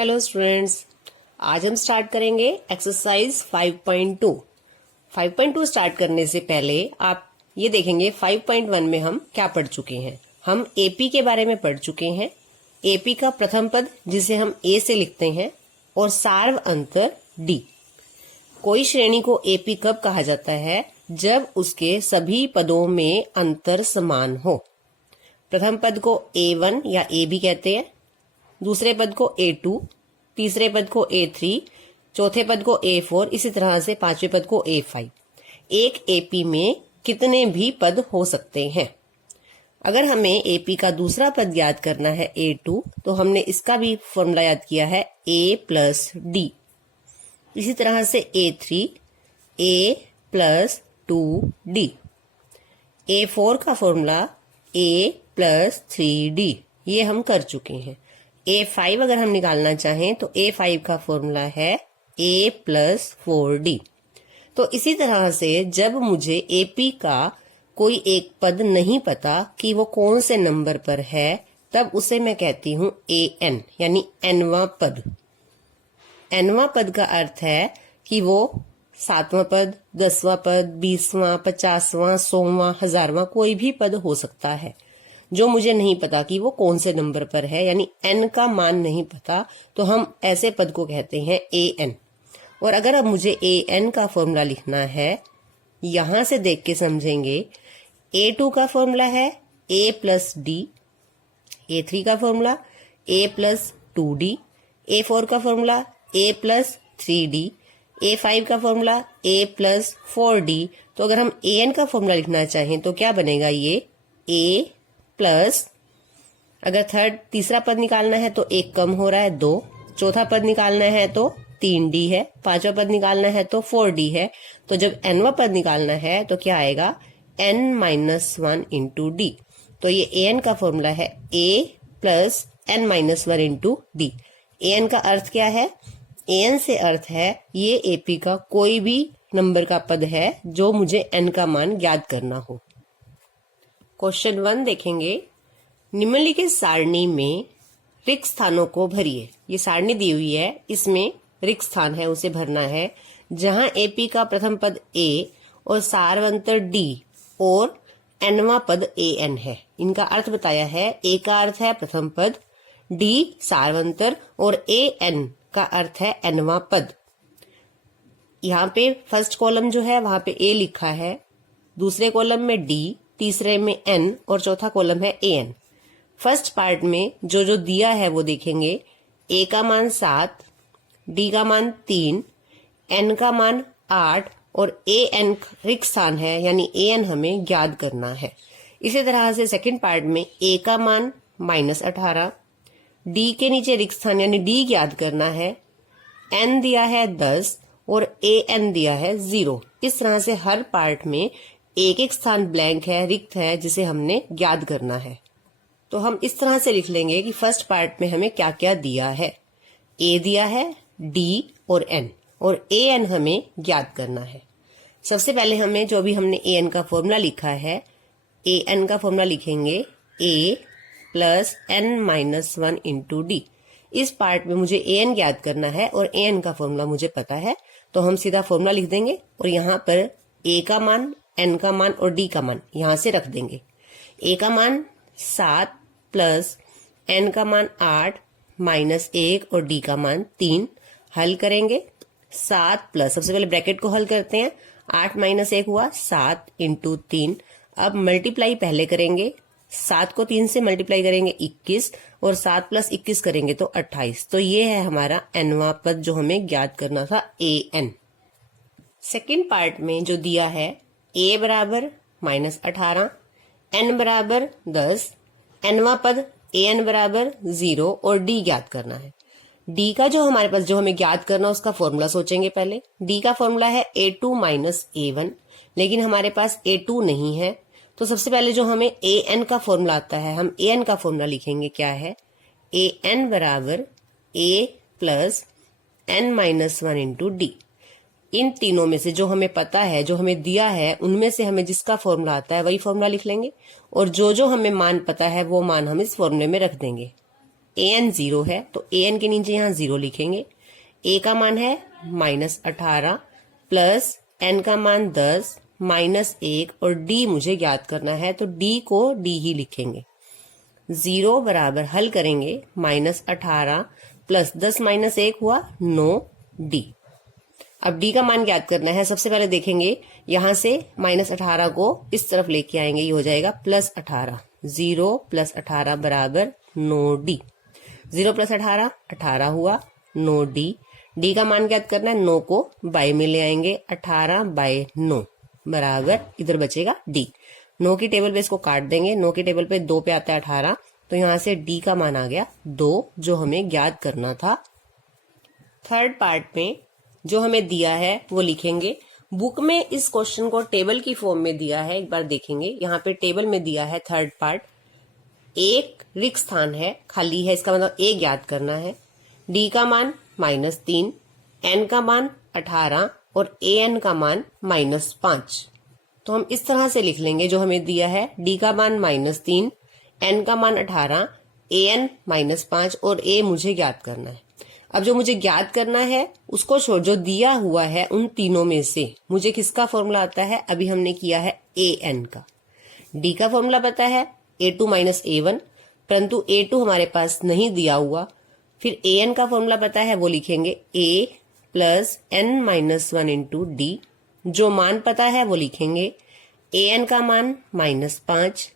Hello students, आज हम start करेंगे एक्सरसाइज 5.2। 5.2 स्टार्ट करने से पहले आप ये देखेंगे 5.1 में हम क्या पढ़ चुके हैं। हम एपी के बारे में पढ़ चुके हैं। एपी का प्रथम पद जिसे हम ए से लिखते हैं और सार्व अंतर डी। कोई श्रेणी को एपी कब कहा जाता है? जब उसके सभी पदों में अंतर समान हो। प्रथम पद को A1 या ए भी कहते हैं, दूसरे पद को A2, तीसरे पद को A3, चौथे पद को A4, इसी तरह से पांचवें पद को A5। एक एपी में कितने भी पद हो सकते हैं। अगर हमें एपी का दूसरा पद याद करना है A2, तो हमने इसका भी फॉर्मूला याद किया है A प्लस डी। इसी तरह से A3 A plus 2D। A4 का फॉर्मूला A प्लस 3D, ये हम कर चुके हैं। A5 अगर हम निकालना चाहें तो A5 का फॉर्मूला है A प्लस 4D। तो इसी तरह से जब मुझे एपी का कोई एक पद नहीं पता कि वो कौन से नंबर पर है, तब उसे मैं कहती हूँ AN यानी nवां पद। nवां पद का अर्थ है कि वो 7वां पद, 10वां पद, 20वां, 50वां, 100वां, 1000वां कोई भी पद हो सकता है। जो मुझे नहीं पता कि वो कौन से नंबर पर है, यानी n का मान नहीं पता, तो हम ऐसे पद को कहते हैं AN। और अगर अब मुझे AN का फॉर्मूला लिखना है, यहां से देख के समझेंगे। A2 का फॉर्मूला है A प्लस डी, A3 का formula A plus 2D, A4 का formula A plus 3D, A5 का फॉर्मूला A प्लस 4D। तो अगर हम AN का फॉर्मूला लिखना चाहें तो क्या बनेगा? ये A प्लस, अगर तीसरा पद निकालना है तो एक कम हो रहा है 2, चौथा पद निकालना है तो 3D है, पांचवा पद निकालना है तो 4D है। तो जब nवां पद निकालना है तो क्या आएगा? n-1 into D. तो ये an का फॉर्मूला है A plus n-1 into D. an का अर्थ क्या है? an से अर्थ है ये एपी का कोई भी नंबर का पद है जो मुझे n का मान ज्ञात करना हो। क्वेश्चन 1 देखेंगे। निम्नलिखित सारणी में रिक्त स्थानों को भरिए। ये सारणी दी हुई है, इसमें रिक्त स्थान है उसे भरना है। जहां एपी का प्रथम पद A और सार्वंतर D और nवां पद AN है। इनका अर्थ बताया है। A का अर्थ है प्रथम पद, D सार्वंतर और AN का अर्थ है nवां पद। यहाँ पे फर्स्ट कॉलम जो है वहां पे A लिखा है, दूसरे कॉलम में D, तीसरे में N और चौथा कॉलम है AN। फर्स्ट पार्ट में जो जो दिया है वो देखेंगे। A का मान 7, D का मान 3, N का मान 8 और AN रिक्त स्थान है, यानी AN हमें ज्ञात करना है। इसी तरह से सेकंड पार्ट में A का मान -18, D के नीचे रिक्त स्थान यानी D ज्ञात करना है, N दिया है 10 और AN दिया है 0। इस तरह से हर पार्ट में एक एक स्थान ब्लैंक है, रिक्त है, जिसे हमने ज्ञात करना है। तो हम इस तरह से लिख लेंगे कि फर्स्ट पार्ट में हमें क्या क्या दिया है। A दिया है, D और N, और AN हमें ज्ञात करना है। सबसे पहले हमें जो भी हमने AN का फॉर्मूला लिखा है, AN का फॉर्मूला लिखेंगे A plus n-1 into D. इस पार्ट में मुझे AN ज्ञात करना है और AN का फॉर्मूला मुझे पता है, तो हम सीधा फॉर्मूला लिख देंगे और यहाँ पर A का मान, N का मान और D का मान यहां से रख देंगे। A का मान 7 प्लस N का मान 8 माइनस 1 और D का मान 3। हल करेंगे। 7 प्लस, सबसे पहले ब्रैकेट को हल करते हैं। 8 माइनस 1 हुआ 7 इंटू 3। अब मल्टीप्लाई पहले करेंगे। 7 को 3 से मल्टीप्लाई करेंगे 21 और 7 प्लस 21 करेंगे तो 28। तो ये है हमारा nवां पद जो हमें ज्ञात करना था, AN। सेकेंड पार्ट में जो दिया है, A बराबर -18, N बराबर 10, nवां पद AN बराबर 0 और D ज्ञात करना है। D का जो हमारे पास जो हमें ज्ञात करना उसका फॉर्मूला सोचेंगे पहले। D का फॉर्मूला है A2 माइनस A1, लेकिन हमारे पास A2 नहीं है। तो सबसे पहले जो हमें AN का फॉर्मूला आता है, हम AN का फॉर्मूला लिखेंगे। क्या है? AN बराबर A plus n-1 into D। इन तीनों में से जो हमें पता है, जो हमें दिया है, उनमें से हमें जिसका फॉर्मूला आता है वही फॉर्मूला लिख लेंगे और जो जो हमें मान पता है वो मान हम इस फॉर्मूले में रख देंगे। an 0 है तो an के नीचे यहाँ 0 लिखेंगे। a का मान है -18 प्लस n का मान 10 -1 और d मुझे ज्ञात करना है तो d को d ही लिखेंगे। 0 बराबर हल करेंगे -18 प्लस 10 -1 हुआ 9d। अब d का मान ज्ञात करना है। सबसे पहले देखेंगे यहां से -18 को इस तरफ लेके आएंगे, ये हो जाएगा +18। 0 + 18 बराबर 9d। 0 + 18 18 हुआ 9d। d का मान ज्ञात करना है, 9 को बाय में ले आएंगे, 18/9 बराबर इधर बचेगा d। 9 की टेबल पे इसको काट देंगे, 9 की टेबल पे 2 पे आता है 18, तो यहां से d का मान आ गया 2 जो हमें ज्ञात करना था। थर्ड पार्ट में जो हमें दिया है वो लिखेंगे। बुक में इस क्वेश्चन को टेबल की फॉर्म में दिया है, एक बार देखेंगे। यहाँ पे टेबल में दिया है थर्ड पार्ट, एक रिक्त स्थान है, खाली है, इसका मतलब a ज्ञात करना है। d का मान -3, n का मान 18 और an का मान -5। तो हम इस तरह से लिख लेंगे जो हमें दिया है, d का मान -3, n का मान 18, an -5 और a मुझे ज्ञात करना है। अब जो मुझे ज्ञात करना है उसको छोड़, जो दिया हुआ है उन तीनों में से मुझे किसका फॉर्मूला आता है, अभी हमने किया है an का। d का फॉर्मूला पता है a2 - a1, परंतु a2 हमारे पास नहीं दिया हुआ। फिर an का फॉर्मूला पता है, वो लिखेंगे a + n - 1 × d। जो मान पता है वो लिखेंगे। an का मान -5,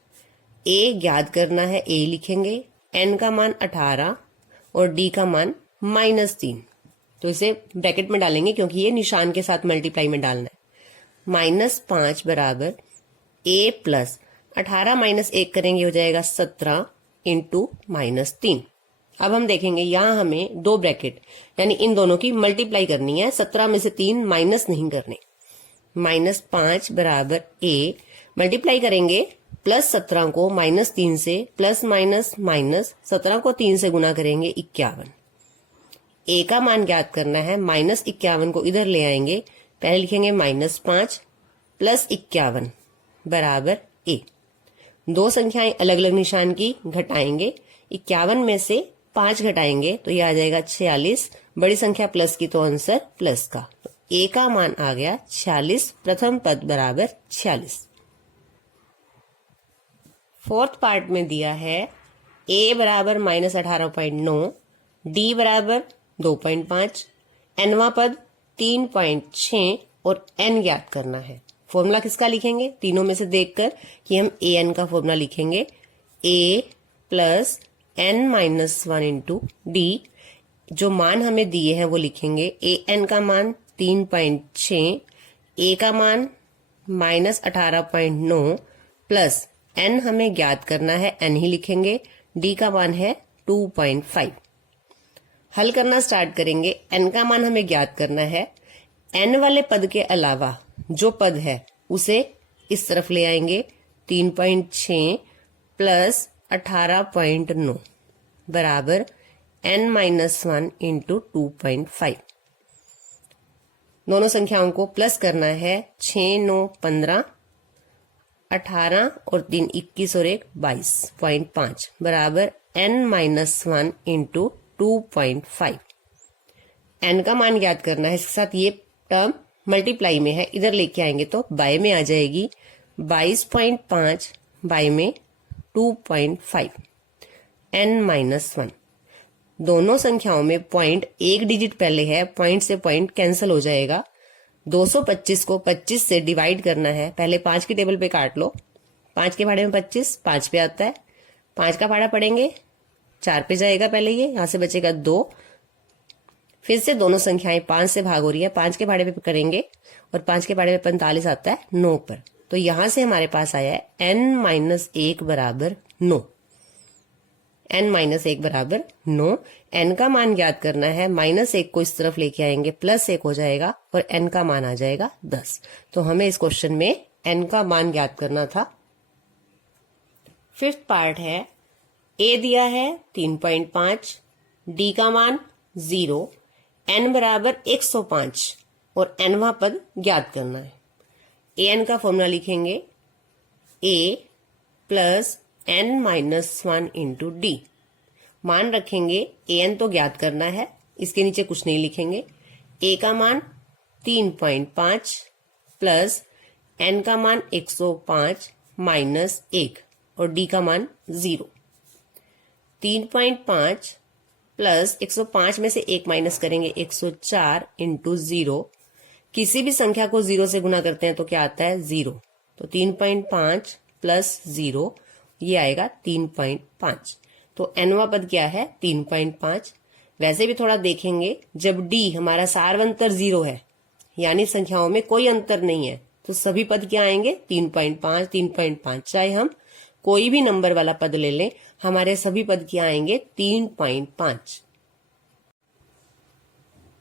a ज्ञात करना है, a लिखेंगे, n का मान 18 और d का मान -3। तो इसे ब्रैकेट में डालेंगे क्योंकि ये निशान के साथ मल्टीप्लाई में डालना है। -5 बराबर a + 18 - 1 करेंगे, हो जाएगा 17 × -3। अब हम देखेंगे यहां हमें दो ब्रैकेट यानी इन दोनों की मल्टीप्लाई करनी है। 17 में से 3 माइनस नहीं करने। -5 बराबर a मल्टीप्लाई करेंगे +17 को -3 से, प्लस माइनस 17 को 3 से गुना करेंगे 51। a का मान ज्ञात करना है, -51 को इधर ले आएंगे, पहले लिखेंगे -5 + 51 बराबर a। दो संख्याएं अलग अलग निशान की घटाएंगे, 51 में से 5 घटाएंगे तो यह आ जाएगा 46, बड़ी संख्या प्लस की तो आंसर प्लस का, तो a का मान आ गया 46, प्रथम पद बराबर 46। फोर्थ पार्ट में दिया है a बराबर -18.9, d बराबर 2.5, nवां पद 3.6 और n ज्ञात करना है। फॉर्मूला किसका लिखेंगे, तीनों में से देखकर कि हम an का फॉर्मूला लिखेंगे। a + n - 1 × d। जो मान हमें दिए हैं वो लिखेंगे। an का मान 3.6, a का मान -18.9 प्लस n हमें ज्ञात करना है, n ही लिखेंगे, d का मान है 2.5। हल करना स्टार्ट करेंगे। n का मान हमें ज्ञात करना है। n वाले पद के अलावा जो पद है उसे इस तरफ ले आएंगे, 3.6 प्लस 18.9 बराबर n - 1 × 2.5। दोनों संख्याओं को प्लस करना है। 6 9 15, 18 और 3 21 और 1 22.5 बराबर n - 1 × 2.5। n का मान ज्ञात करना है, इसके साथ ये टर्म मल्टीप्लाई में है, इधर लेके आएंगे तो बाय में आ जाएगी। 22.5 बाय में 2.5 n - 1। दोनों संख्याओं में पॉइंट एक डिजिट पहले है, पॉइंट से पॉइंट कैंसिल हो जाएगा। 225 को 25 से डिवाइड करना है, पहले 5 की टेबल पे काट लो। 5 के भाड़े में 25 5 पे आता है, 5 का भाड़ा पड़ेंगे 4 पे जाएगा, पहले ये यहां से बचेगा 2। फिर से दोनों संख्याएं 5 से भाग हो रही है, 5 के भाड़े पे करेंगे और 5 के भाड़े पे 45 आता है 9 पर, तो यहां से हमारे पास आया है n - 1 बराबर 9। n - 1 बराबर 9। n का मान ज्ञात करना है, -1 को इस तरफ लेके आएंगे, +1 हो जाएगा और n का मान आ जाएगा 10। तो हमें इस क्वेश्चन में n का मान ज्ञात करना था। फिफ्थ पार्ट है, a दिया है 3.5, d का मान 0, n बराबर 105 और nवां पद ज्ञात करना है। an का फॉर्मूला लिखेंगे a + n - 1 × d। मान रखेंगे an तो ज्ञात करना है, इसके नीचे कुछ नहीं लिखेंगे। a का मान 3.5 प्लस n का मान 105 माइनस 1 और d का मान 0। 3.5 प्लस 105 में से 1 माइनस करेंगे 104 इंटू 0। किसी भी संख्या को 0 से गुना करते हैं तो क्या आता है 0। तो 3.5 प्लस 0 ये आएगा 3.5। तो nवां पद क्या है 3.5। वैसे भी थोड़ा देखेंगे, जब d हमारा सार्वंतर 0 है यानी संख्याओं में कोई अंतर नहीं है तो सभी पद क्या आएंगे 3.5 3.5। चाहे हम कोई भी नंबर वाला पद ले लें, हमारे सभी पद क्या आएंगे 3.5।